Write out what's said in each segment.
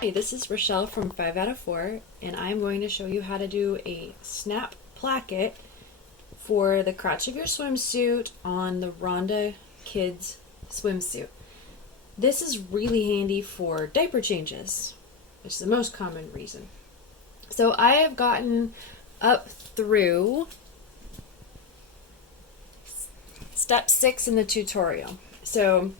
Hey, this is Rochelle from 5 out of 4, and I'm going to show you how to do a snap placket for the crotch of your swimsuit on the Rhonda kids swimsuit. This is really handy for diaper changes, which is the most common reason. So I have gotten up through step 6 in the tutorial. So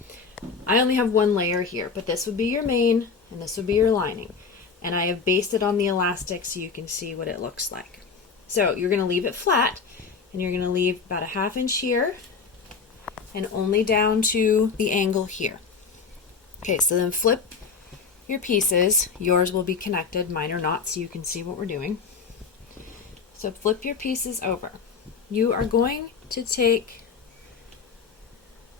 I only have one layer here, but this would be your main and this would be your lining. And I have based it on the elastic so you can see what it looks like. So you're going to leave it flat and you're going to leave about a 1/2 inch here and only down to the angle here. Okay, so then flip your pieces. Yours will be connected, mine are not, so you can see what we're doing. So flip your pieces over. You are going to take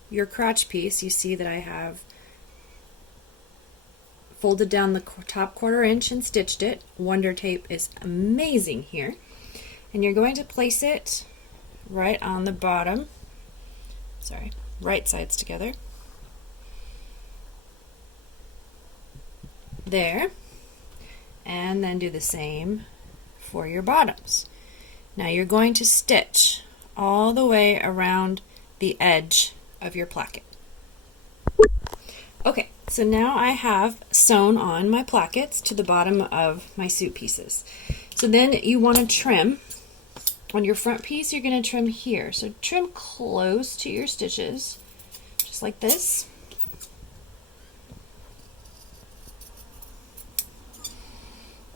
your crotch piece. You see that I have folded down the top 1/4 inch and stitched it. Wonder tape is amazing here. And you're going to place it right on the bottom. Sorry, right sides together. There. And then do the same for your bottoms. Now you're going to stitch all the way around the edge of your placket. Okay, so now I have sewn on my plackets to the bottom of my suit pieces. So then you want to trim. On your front piece, you're going to trim here. So trim close to your stitches, just like this.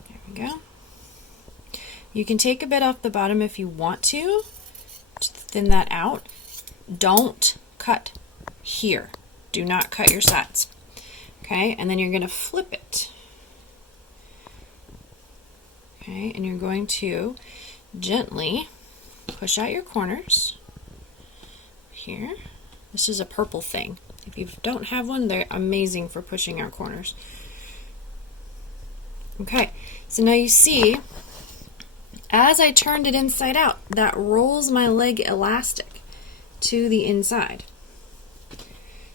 There we go. You can take a bit off the bottom if you want to thin that out. Don't cut here. Do not cut your sides. Okay, and then you're going to flip it. Okay, and you're going to gently push out your corners here. This is a purple thing. If you don't have one, they're amazing for pushing out corners. Okay, so now you see, as I turned it inside out, that rolls my leg elastic to the inside.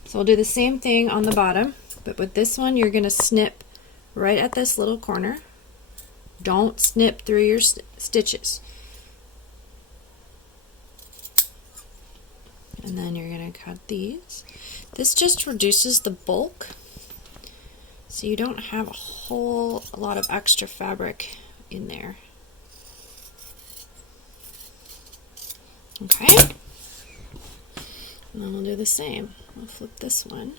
So I'll do the same thing on the bottom, but with this one you're going to snip right at this little corner. Don't snip through your stitches. And then you're going to cut these. This just reduces the bulk, so you don't have a whole lot of extra fabric in there. Okay. And then we'll do the same. We'll flip this one,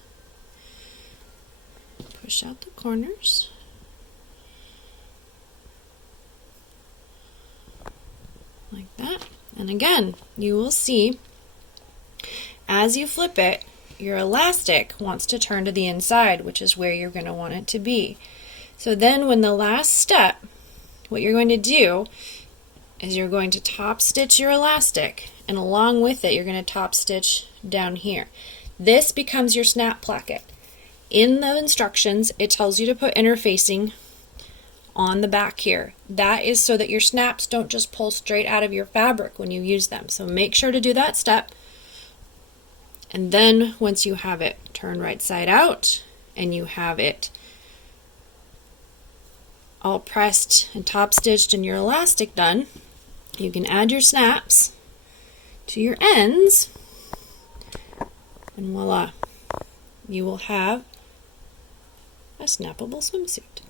push out the corners, like that. And again, you will see as you flip it, your elastic wants to turn to the inside, which is where you're going to want it to be. So then when the last step, what you're going to do is you're going to top stitch your elastic, and along with it you're going to top stitch down here. This becomes your snap placket. In the instructions it tells you to put interfacing on the back here. That is so that your snaps don't just pull straight out of your fabric when you use them. So make sure to do that step. And then once you have it turned right side out and you have it all pressed and top stitched and your elastic done, you can add your snaps to your ends, and voila, you will have a snappable swimsuit.